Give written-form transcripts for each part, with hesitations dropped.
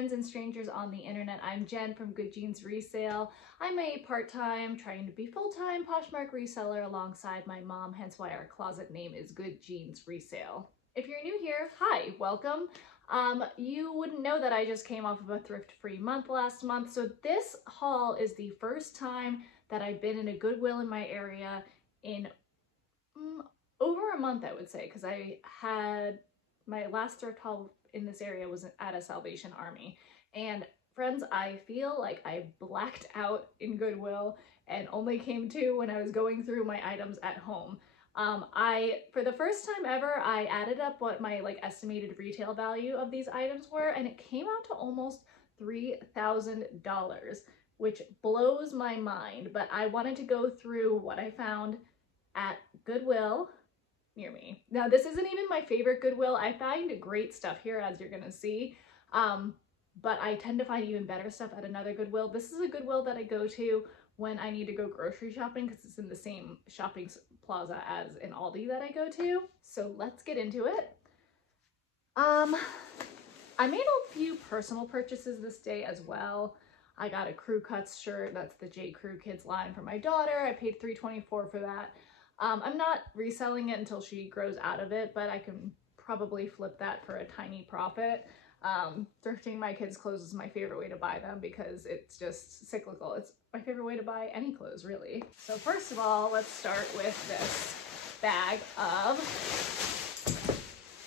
friends and strangers on the internet. I'm Jen from Good Jeans Resale. I'm a part-time, trying to be full-time Poshmark reseller alongside my mom, hence why our closet name is Good Jeans Resale. If you're new here, hi, welcome. You wouldn't know that I just came off of a thrift-free month last month, so this haul is the first time that I've been in a Goodwill in my area in over a month, I would say, because I had my last thrift haul in this area was at a Salvation Army. And friends, I feel like I blacked out in Goodwill and only came to when I was going through my items at home. For the first time ever, I added up what my estimated retail value of these items were, and it came out to almost $3,000, which blows my mind. But I wanted to go through what I found at Goodwill near me. Now, this isn't even my favorite Goodwill. I find great stuff here, as you're gonna see, but I tend to find even better stuff at another Goodwill. This is a Goodwill that I go to when I need to go grocery shopping because it's in the same shopping plaza as an Aldi that I go to. So let's get into it. I made a few personal purchases this day as well. I got a Crew Cuts shirt. That's the J. Crew Kids line for my daughter. I paid $3.24 for that. I'm not reselling it until she grows out of it, but I can probably flip that for a tiny profit. Thrifting my kids' clothes is my favorite way to buy them because it's just cyclical. It's my favorite way to buy any clothes, really. So first of all, let's start with this bag of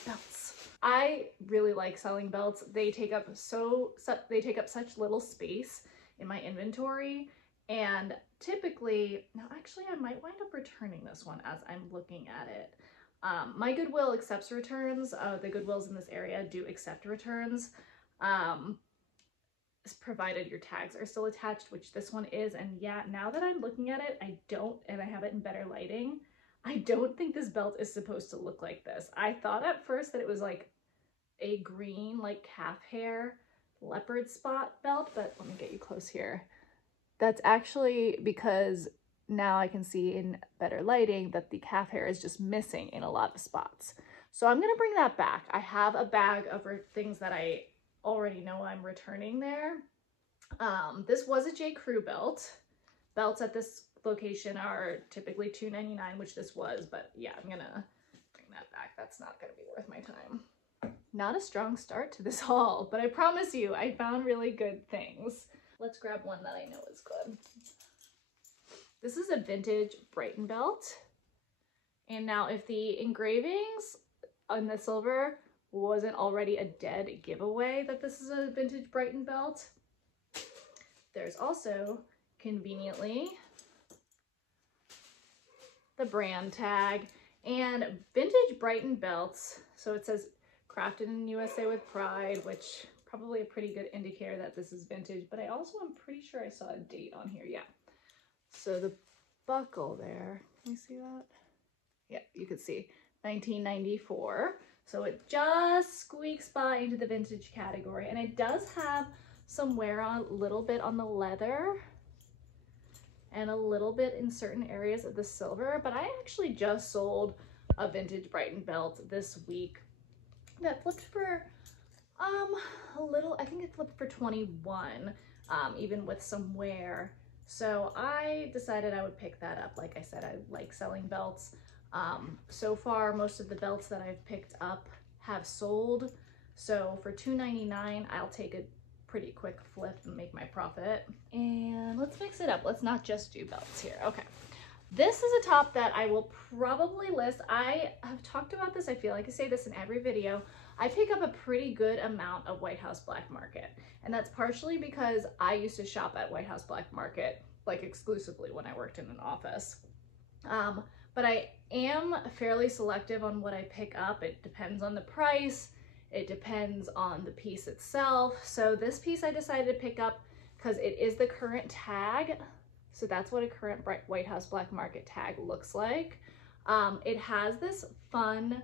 belts. I really like selling belts. They take up such little space in my inventory. And typically, now actually I might wind up returning this one as I'm looking at it. My Goodwill accepts returns. The Goodwills in this area do accept returns, provided your tags are still attached, which this one is. And yeah, now that I'm looking at it, and I have it in better lighting, I don't think this belt is supposed to look like this. I thought at first that it was like a green, calf hair leopard spot belt, but let me get you close here. That's actually because now I can see in better lighting that the calf hair is just missing in a lot of spots. So I'm gonna bring that back. I have a bag of things that I already know I'm returning there. This was a J. Crew belt. Belts at this location are typically $2.99, which this was, but yeah, I'm gonna bring that back. That's not gonna be worth my time. Not a strong start to this haul, but I promise you, I found really good things. Let's grab one that I know is good. This is a vintage Brighton belt. And now if the engravings on the silver wasn't already a dead giveaway that this is a vintage Brighton belt, there's also conveniently the brand tag and vintage Brighton belts. So it says crafted in USA with pride, which probably a pretty good indicator that this is vintage, but I also am pretty sure I saw a date on here. Yeah. So the buckle there, can you see that? Yeah, you can see 1994. So it just squeaks by into the vintage category, and it does have some wear on a little bit on the leather and a little bit in certain areas of the silver, but I actually just sold a vintage Brighton belt this week that flipped for I think it flipped for 21, even with some wear. So I decided I would pick that up. Like I said, I like selling belts. So far, most of the belts that I've picked up have sold. So for $2.99, I'll take a pretty quick flip and make my profit. And let's mix it up. Let's not just do belts here. Okay. This is a top that I will probably list. I have talked about this. I feel like I say this in every video. I pick up a pretty good amount of White House Black Market. And that's partially because I used to shop at White House Black Market, exclusively when I worked in an office. But I am fairly selective on what I pick up. It depends on the price. It depends on the piece itself. So this piece I decided to pick up because it is the current tag. So that's what a current White House Black Market tag looks like. It has this fun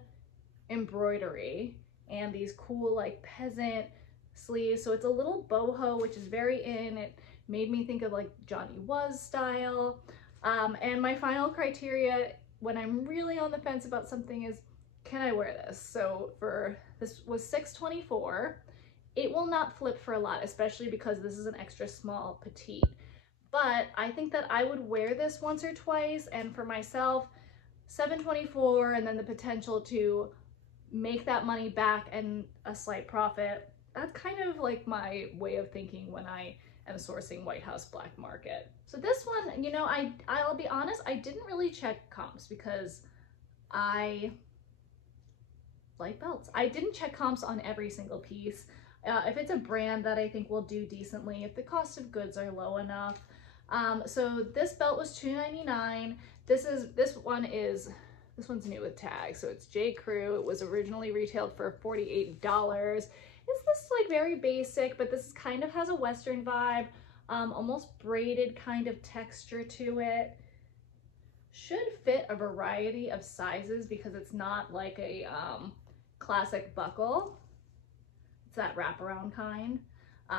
embroidery and these cool peasant sleeves. So it's a little boho, which is very in. It made me think of Johnny Was style. And my final criteria when I'm really on the fence about something is, can I wear this? So this was $6.24, It will not flip for a lot, especially because this is an extra small petite. But I think that I would wear this once or twice, and for myself, $7.24, and then the potential to make that money back and a slight profit. That's kind of like my way of thinking when I am sourcing White House black market. So this one, you know, I'll be honest, I didn't really check comps because I like belts. I didn't check comps on every single piece. If it's a brand that I think will do decently, if the cost of goods are low enough. So this belt was $2.99. This one's new with tags. So it's J. Crew. It was originally retailed for $48. It's this like very basic, but this kind of has a Western vibe, almost braided kind of texture to it. Should fit a variety of sizes because it's not like a classic buckle. It's that wraparound kind.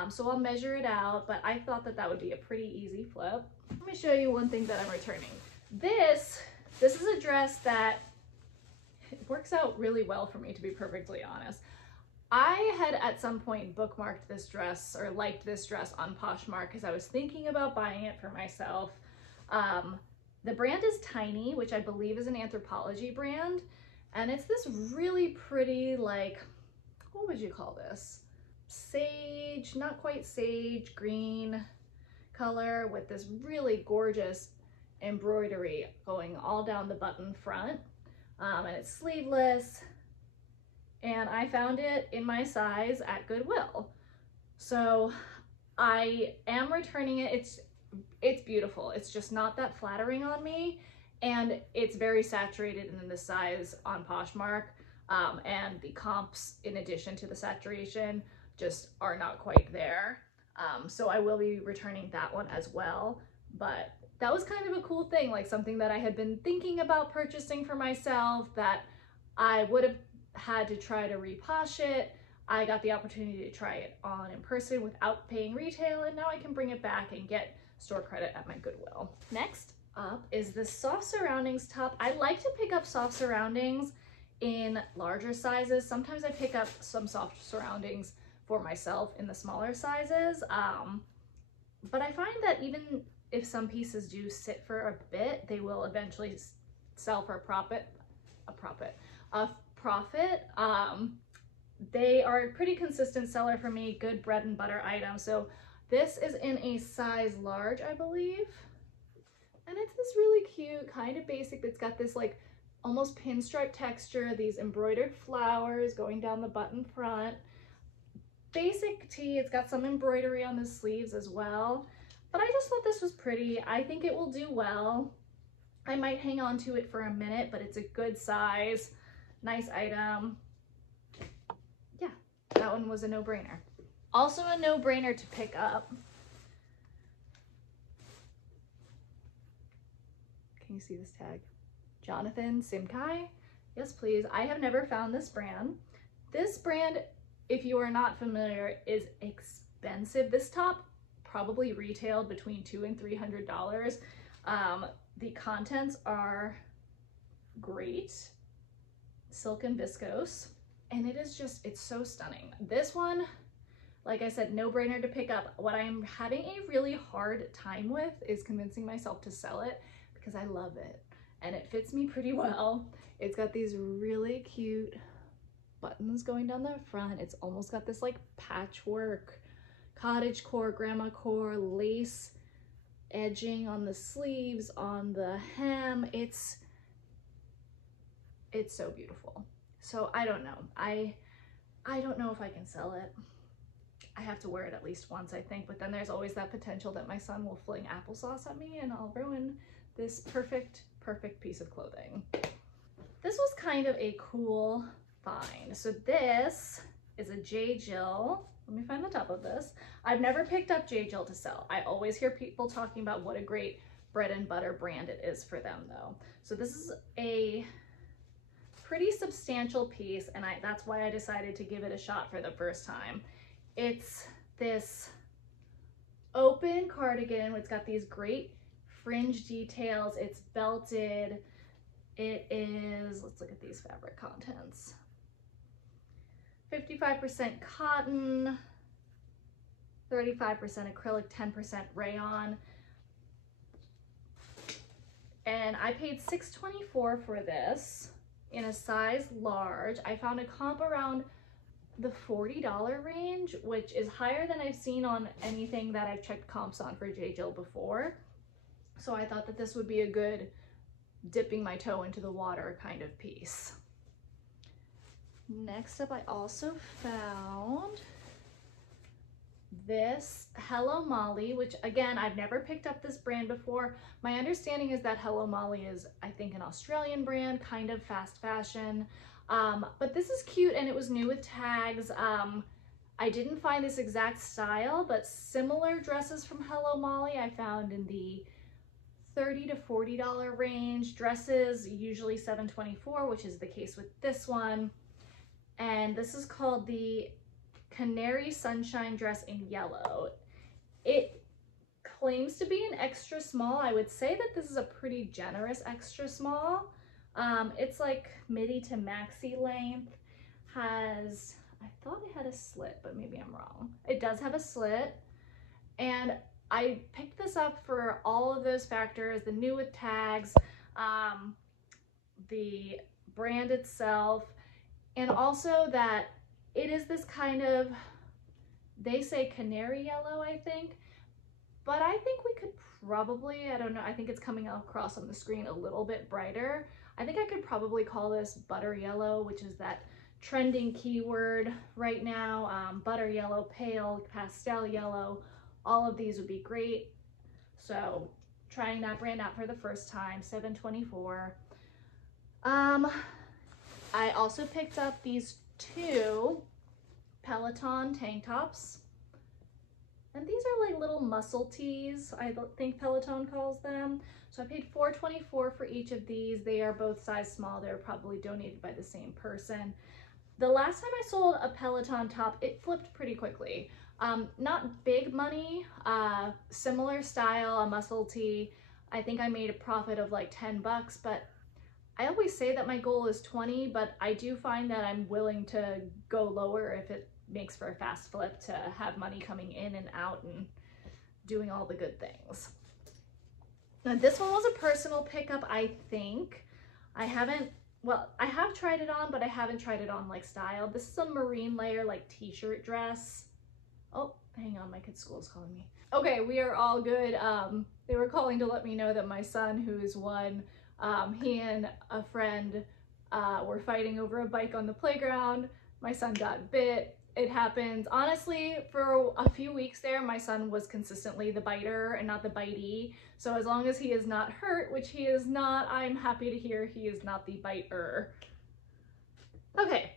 So I'll measure it out, but I thought that that would be a pretty easy flip. Let me show you one thing that I'm returning. This is a dress that works out really well for me, to be perfectly honest. I had at some point bookmarked this dress or liked this dress on Poshmark because I was thinking about buying it for myself. The brand is Tiny, which I believe is an Anthropologie brand. And it's this really pretty, like, what would you call this? Sage, not quite sage, green color with this really gorgeous embroidery going all down the button front. And it's sleeveless. And I found it in my size at Goodwill. So I am returning it. It's beautiful. It's just not that flattering on me. And it's very saturated in the size on Poshmark. And the comps, in addition to the saturation, just are not quite there. So I will be returning that one as well. But that was kind of a cool thing, like something that I had been thinking about purchasing for myself that I would have had to try to reposh it. I got the opportunity to try it on in person without paying retail, and now I can bring it back and get store credit at my Goodwill. Next up is this soft surroundings top. I like to pick up soft surroundings in larger sizes. Sometimes I pick up some soft surroundings for myself in the smaller sizes. But I find that even if some pieces do sit for a bit, they will eventually sell for a profit. They are a pretty consistent seller for me, good bread and butter item. So this is in a size large, I believe. And it's this really cute, kind of basic, it's got this like almost pinstripe texture, these embroidered flowers going down the button front. Basic tee, it's got some embroidery on the sleeves as well. But I just thought this was pretty. I think it will do well. I might hang on to it for a minute, but it's a good size, nice item. Yeah, that one was a no-brainer. Also a no-brainer to pick up. Can you see this tag? Jonathan Simkai. Yes, please. I have never found this brand. This brand, if you are not familiar, is expensive. This top probably retailed between $200 and $300. The contents are great, silk and viscose, and it is just, it's so stunning. This one, like I said, no brainer to pick up. What I'm having a really hard time with is convincing myself to sell it because I love it and it fits me pretty well. It's got these really cute buttons going down the front. It's almost got this like patchwork, cottage core, grandma core, lace edging on the sleeves, on the hem. It's so beautiful. So I don't know. I don't know if I can sell it. I have to wear it at least once, I think, but then there's always that potential that my son will fling applesauce at me and I'll ruin this perfect piece of clothing. This was kind of a cool find. So this is a J. Jill. Let me find the top of this. I've never picked up J. Jill to sell. I always hear people talking about what a great bread and butter brand it is for them though. So this is a pretty substantial piece and that's why I decided to give it a shot for the first time. It's this open cardigan. It's got these great fringe details. It's belted. It is, let's look at these fabric contents. 55% cotton, 35% acrylic, 10% rayon. And I paid $6.24 for this in a size large. I found a comp around the $40 range, which is higher than I've seen on anything that I've checked comps on for J. Jill before. So I thought that this would be a good dipping my toe into the water kind of piece. Next up, I also found this Hello Molly, which again, I've never picked up this brand before. My understanding is that Hello Molly is, I think, an Australian brand, kind of fast fashion. But this is cute and it was new with tags. I didn't find this exact style, but similar dresses from Hello Molly I found in the $30 to $40 range. Dresses usually $7.24, which is the case with this one. And this is called the Canary Sunshine dress in yellow. It claims to be an extra small. I would say that this is a pretty generous extra small. It's like midi to maxi length. Has, I thought it had a slit, but maybe I'm wrong. It does have a slit. And I picked this up for all of those factors, the new with tags, the brand itself, and also that it is this kind of, they say canary yellow, I think, but I think we could probably, I don't know, I think it's coming across on the screen a little bit brighter. I think I could probably call this butter yellow, which is that trending keyword right now. Butter yellow, pale, pastel yellow, all of these would be great. So trying that brand out for the first time, $7.24. I also picked up these two Peloton tank tops. And these are like little muscle tees, I think Peloton calls them. So I paid $4.24 for each of these. They are both size small. They were probably donated by the same person. The last time I sold a Peloton top, it flipped pretty quickly. Not big money, similar style, a muscle tee. I think I made a profit of like 10 bucks, but I always say that my goal is 20, but I do find that I'm willing to go lower if it makes for a fast flip to have money coming in and out and doing all the good things. Now this one was a personal pickup, I think. I have tried it on, but I haven't tried it on like style. This is a marine layer like t-shirt dress. Oh, hang on, my kid's school is calling me. Okay, we are all good. They were calling to let me know that my son, who is one, he and a friend were fighting over a bike on the playground. My son got bit. It happens. Honestly, for a few weeks there, my son was consistently the biter and not the bitey. So as long as he is not hurt, which he is not, I'm happy to hear he is not the biter. Okay,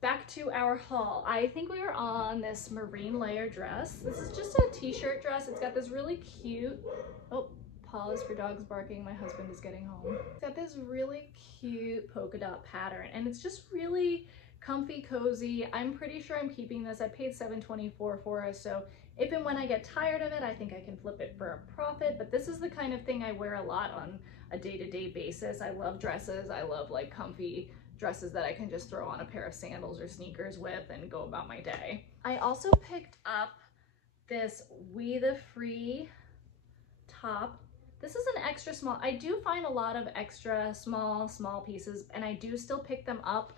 back to our haul. I think we were on this marine layer dress. This is just a t-shirt dress. It's got this really cute, oh, pause for dogs barking. My husband is getting home. It's got this really cute polka dot pattern and it's just really comfy, cozy. I'm pretty sure I'm keeping this. I paid $7.24 for it, so if and when I get tired of it, I think I can flip it for a profit. But this is the kind of thing I wear a lot on a day-to-day basis. I love dresses. I love like comfy dresses that I can just throw on a pair of sandals or sneakers with and go about my day. I also picked up this We the Free top. This is an extra small. I do find a lot of extra small pieces and I do still pick them up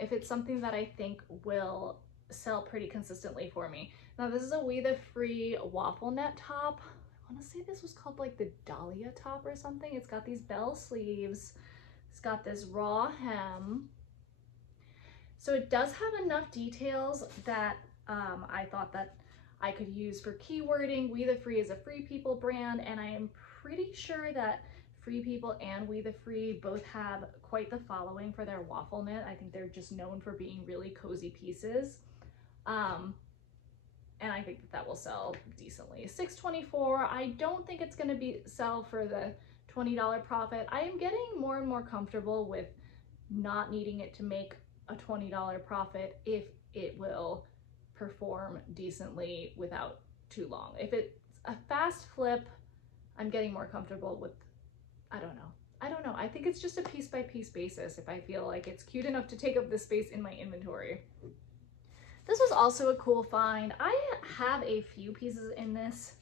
if it's something that I think will sell pretty consistently for me. Now this is a We the Free waffle net top. I want to say this was called like the Dahlia top or something. It's got these bell sleeves. It's got this raw hem. So it does have enough details that I thought that I could use for keywording. We the Free is a Free People brand and I am pretty sure that Free People and We the Free both have quite the following for their waffle knit. I think they're just known for being really cozy pieces. And I think that that will sell decently. $6.24. I don't think it's gonna sell for the $20 profit. I am getting more and more comfortable with not needing it to make a $20 profit if it will perform decently without too long. If it's a fast flip, I'm getting more comfortable with, I don't know. I think it's just a piece by piece basis if I feel like it's cute enough to take up the space in my inventory. This was also a cool find. I have a few pieces in this,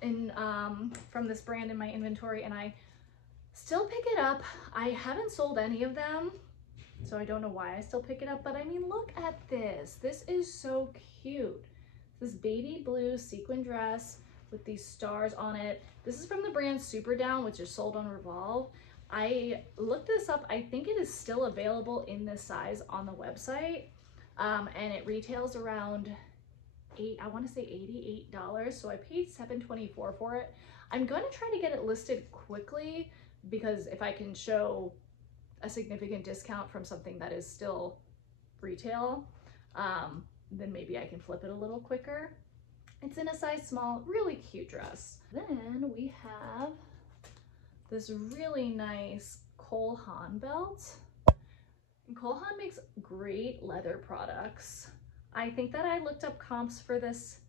from this brand in my inventory, and I still pick it up. I haven't sold any of them, so I don't know why I still pick it up, but I mean, look at this. This is so cute. This baby blue sequin dress with these stars on it. This is from the brand Super Down, which is sold on Revolve. I looked this up. I think it is still available in this size on the website, and it retails around I want to say $88, so I paid $7.24 for it. I'm going to try to get it listed quickly, because if I can show a significant discount from something that is still retail, then maybe I can flip it a little quicker. It's in a size small, really cute dress. Then we have this really nice Cole Haan belt. And Cole Haan makes great leather products. I think that I looked up comps for this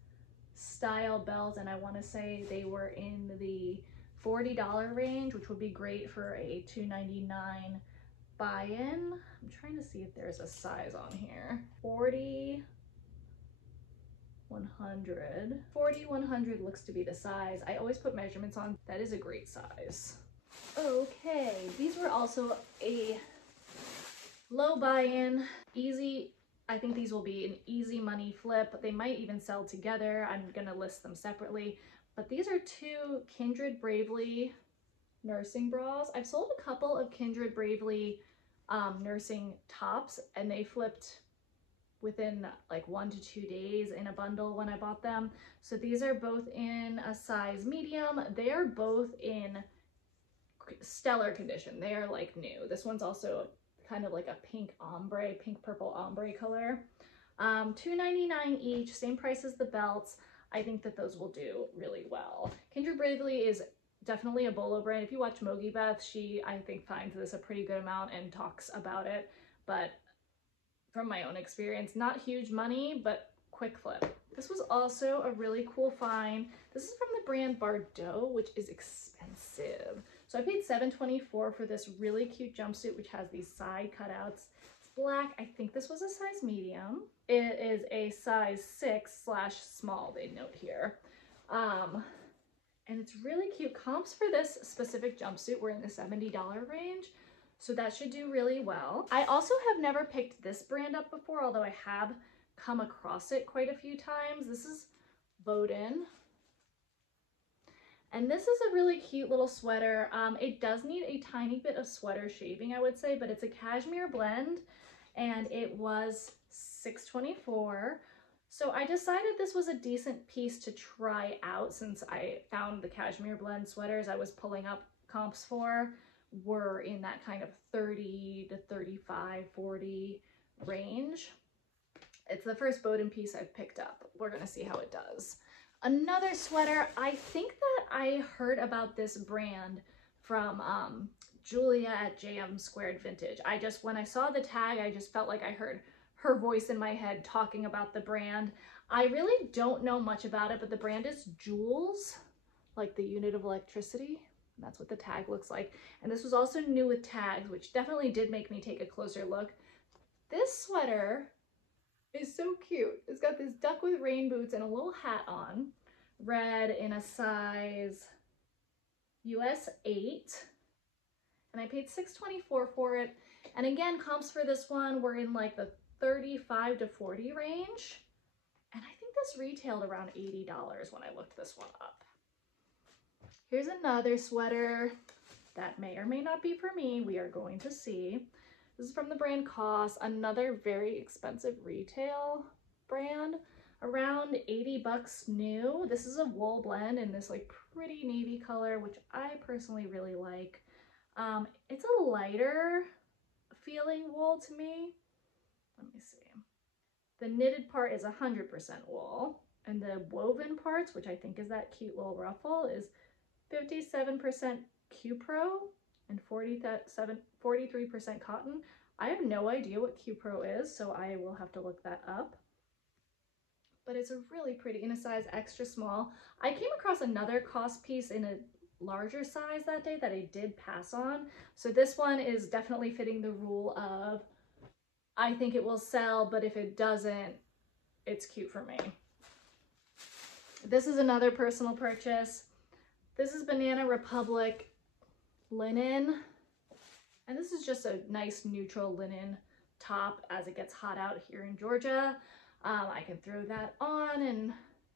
style belt, and I want to say they were in the $40 range, which would be great for a $2.99 buy-in. I'm trying to see if there's a size on here. 40-100 looks to be the size. I always put measurements on. That is a great size. Okay, these were also a low buy-in, easy. I think these will be an easy money flip. They might even sell together. I'm gonna list them separately, but these are two Kindred Bravely nursing bras. I've sold a couple of Kindred Bravely nursing tops, and they flipped within like 1 to 2 days in a bundle when I bought them. So these are both in a size medium. They are both in stellar condition. They are like new. This one's also kind of like a pink purple ombre color. $2.99 each, same price as the belts. I think that those will do really well. Kindred Bravely is definitely a bolo brand. If you watch Mogi Beth, she, I think, finds this a pretty good amount and talks about it. But from my own experience, not huge money, but quick flip. This was also a really cool find. This is from the brand Bardot, which is expensive. So I paid $7.24 for this really cute jumpsuit, which has these side cutouts. It's black. I think this was a size medium. It is a size 6/small, they note here. And it's really cute. Comps for this specific jumpsuit were in the $70 range, so that should do really well. I also have never picked this brand up before, although I have come across it quite a few times. This is Boden. And this is a really cute little sweater. It does need a tiny bit of sweater shaving, I would say, but it's a cashmere blend, and it was $6.24. So I decided this was a decent piece to try out, since I found the cashmere blend sweaters I was pulling up comps for were in that kind of 30 to 35, 40 range. It's the first Boden piece I've picked up. We're gonna see how it does. Another sweater, I think that I heard about this brand from Julia at JM Squared Vintage. When I saw the tag, I just felt like I heard her voice in my head talking about the brand. I really don't know much about it, but the brand is Joules, like the unit of electricity. That's what the tag looks like. And this was also new with tags, which definitely did make me take a closer look. This sweater is so cute. It's got this duck with rain boots and a little hat on. Red in a size US 8. And I paid $6.24 for it. And again, comps for this one were in like the 35 to 40 range. And I think this retailed around $80 when I looked this one up. Here's another sweater that may or may not be for me. We are going to see. This is from the brand COS, another very expensive retail brand, around 80 bucks new. This is a wool blend in this like pretty navy color, which I personally really like. It's a lighter feeling wool to me. Let me see. The knitted part is 100% wool, and the woven parts, which I think is that cute little ruffle, is 57% Q-Pro and 43% cotton. I have no idea what Q-Pro is, so I will have to look that up. But it's a really pretty, in a size extra small. I came across another COS piece in a larger size that day that I did pass on. So this one is definitely fitting the rule of, I think it will sell, but if it doesn't, it's cute for me. This is another personal purchase. This is Banana Republic linen. And this is just a nice neutral linen top as it gets hot out here in Georgia. I can throw that on and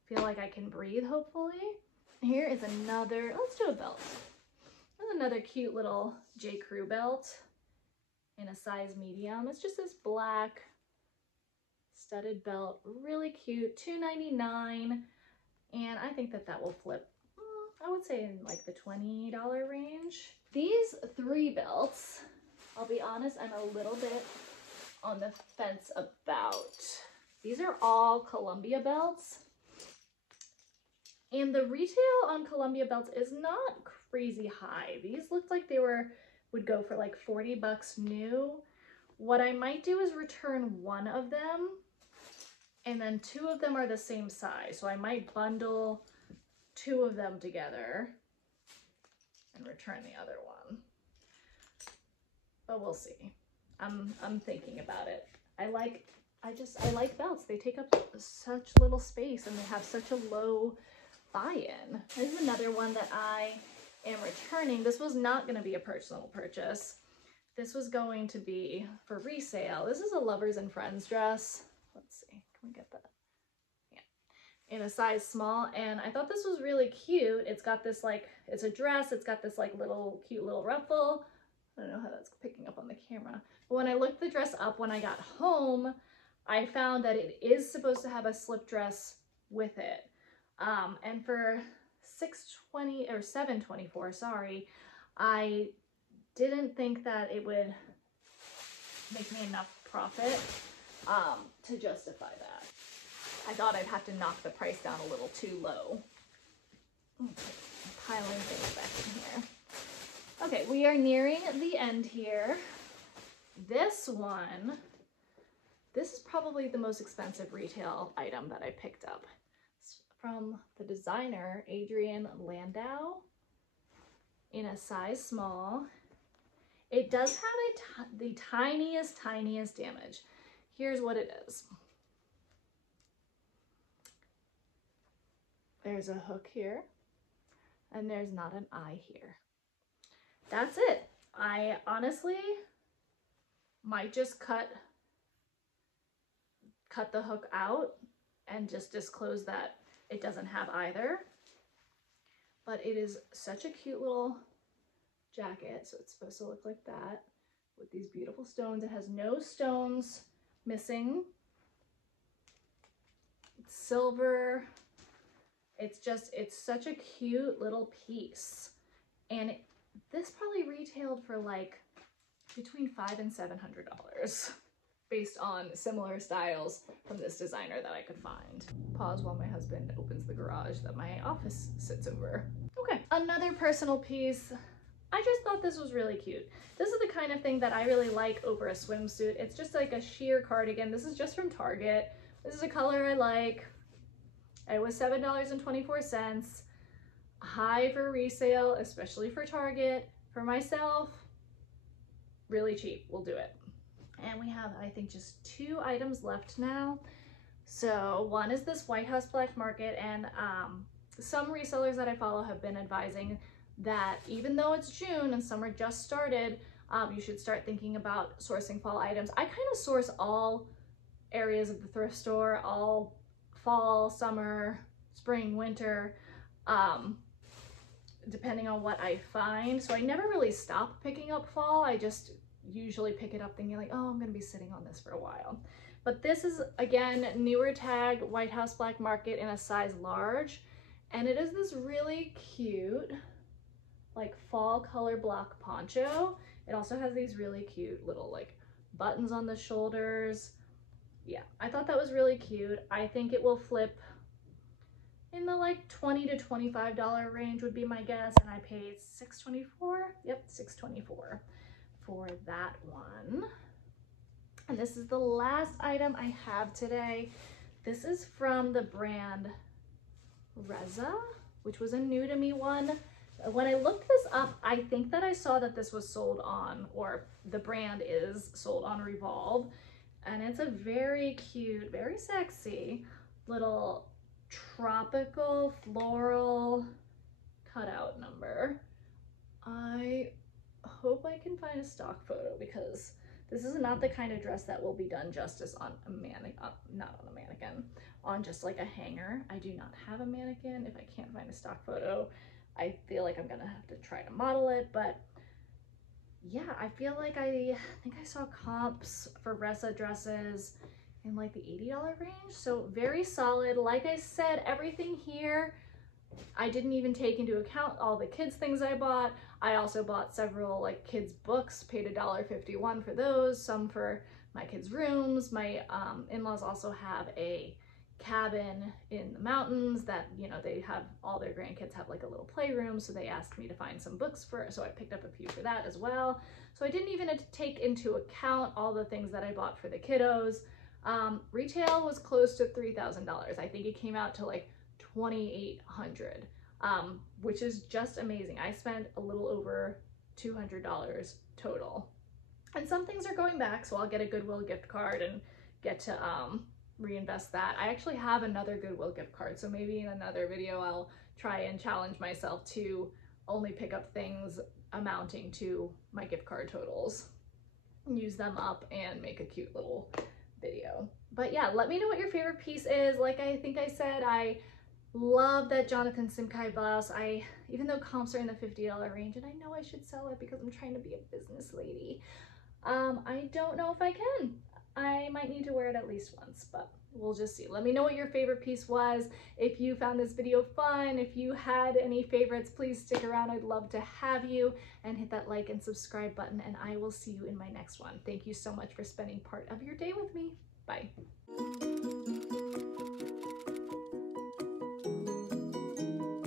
feel like I can breathe, hopefully. Here is another, let's do a belt. There's another cute little J. Crew belt in a size medium. It's just this black studded belt, really cute, $2.99. And I think that that will flip, I would say in like the $20 range. These 3 belts, I'll be honest, I'm a little bit on the fence about. These are all Columbia belts. And the retail on Columbia belts is not crazy high. These looked like they would go for like 40 bucks new. What I might do is return one of them, and then 2 of them are the same size. So I might bundle 2 of them together and return the other one. But we'll see. I'm thinking about it. I like belts. They take up such little space and they have such a low buy-in. This is another one that I am returning. This was not going to be a personal purchase. This was going to be for resale. This is a Lovers and Friends dress. Let's see, can we get that? Yeah, in a size small, and I thought this was really cute. It's got this like, it's a dress, it's got this like little cute little ruffle. I don't know how that's picking up on the camera. But when I looked the dress up when I got home, I found that it is supposed to have a slip dress with it. And for $6.20 or $7.24, sorry, I didn't think that it would make me enough profit to justify that. I thought I'd have to knock the price down a little too low. Okay, I'm piling things back in here. Okay, we are nearing the end here. This one, this is probably the most expensive retail item that I picked up. It's from the designer, Adrian Landau, in a size small. It does have the tiniest damage. Here's what it is. There's a hook here, and there's not an eye here. That's it. I honestly might just cut the hook out and just disclose that it doesn't have either. But it is such a cute little jacket. So it's supposed to look like that with these beautiful stones. It has no stones missing. It's silver. It's such a cute little piece. And this probably retailed for like between $500 and $700 based on similar styles from this designer that I could find. Pause while my husband opens the garage that my office sits over. Okay, another personal piece. I just thought this was really cute. This is the kind of thing that I really like over a swimsuit. It's just like a sheer cardigan. This is just from Target. This is a color I like. It was $7.24. High for resale, especially for Target. For myself, really cheap. We'll do it. And we have, I think, just 2 items left now. So one is this White House Black Market, and some resellers that I follow have been advising that even though it's June and summer just started, you should start thinking about sourcing fall items. I kind of source all areas of the thrift store, all fall, summer, spring, winter, depending on what I find. So I never really stop picking up fall. I just usually pick it up thinking like, oh, I'm gonna be sitting on this for a while. But this is, again, newer tag, White House Black Market in a size large. And it is this really cute, like fall color block poncho. It also has these really cute little like buttons on the shoulders. Yeah, I thought that was really cute. I think it will flip in the like $20 to $25 range would be my guess. And I paid $6.24. Yep, $6.24 for that one. And this is the last item I have today. This is from the brand Resell, which was a new to me one. When I looked this up, I think that I saw that this was sold on, or the brand is sold on Revolve. And it's a very cute, very sexy little tropical floral cutout number. I hope I can find a stock photo because this is not the kind of dress that will be done justice on a mannequin, not on a mannequin, on just like a hanger. I do not have a mannequin. If I can't find a stock photo, I feel like I'm gonna have to try to model it, but yeah, I feel like I think I saw comps for Resell dresses in like the $80 range. So very solid. Like I said, everything here, I didn't even take into account all the kids things I bought. I also bought several like kids books, paid $1.51 for those, some for my kids' rooms. My in-laws also have a cabin in the mountains that, you know, they have all their grandkids have like a little playroom, so they asked me to find some books for it, so I picked up a few for that as well. So I didn't even take into account all the things that I bought for the kiddos. Retail was close to $3,000. I think it came out to like $2,800, which is just amazing. I spent a little over $200 total, and some things are going back, so I'll get a Goodwill gift card and get to reinvest that. I actually have another Goodwill gift card, so maybe in another video I'll try and challenge myself to only pick up things amounting to my gift card totals, use them up, and make a cute little video. But yeah, let me know what your favorite piece is. Like I think I said, I love that Jonathan Simkai blouse. Even though comps are in the $50 range, and I know I should sell it because I'm trying to be a business lady, I don't know if I can. I might need to wear it at least once, but we'll just see. Let me know what your favorite piece was. If you found this video fun, if you had any favorites, please stick around. I'd love to have you, and hit that like and subscribe button, and I will see you in my next one. Thank you so much for spending part of your day with me. Bye.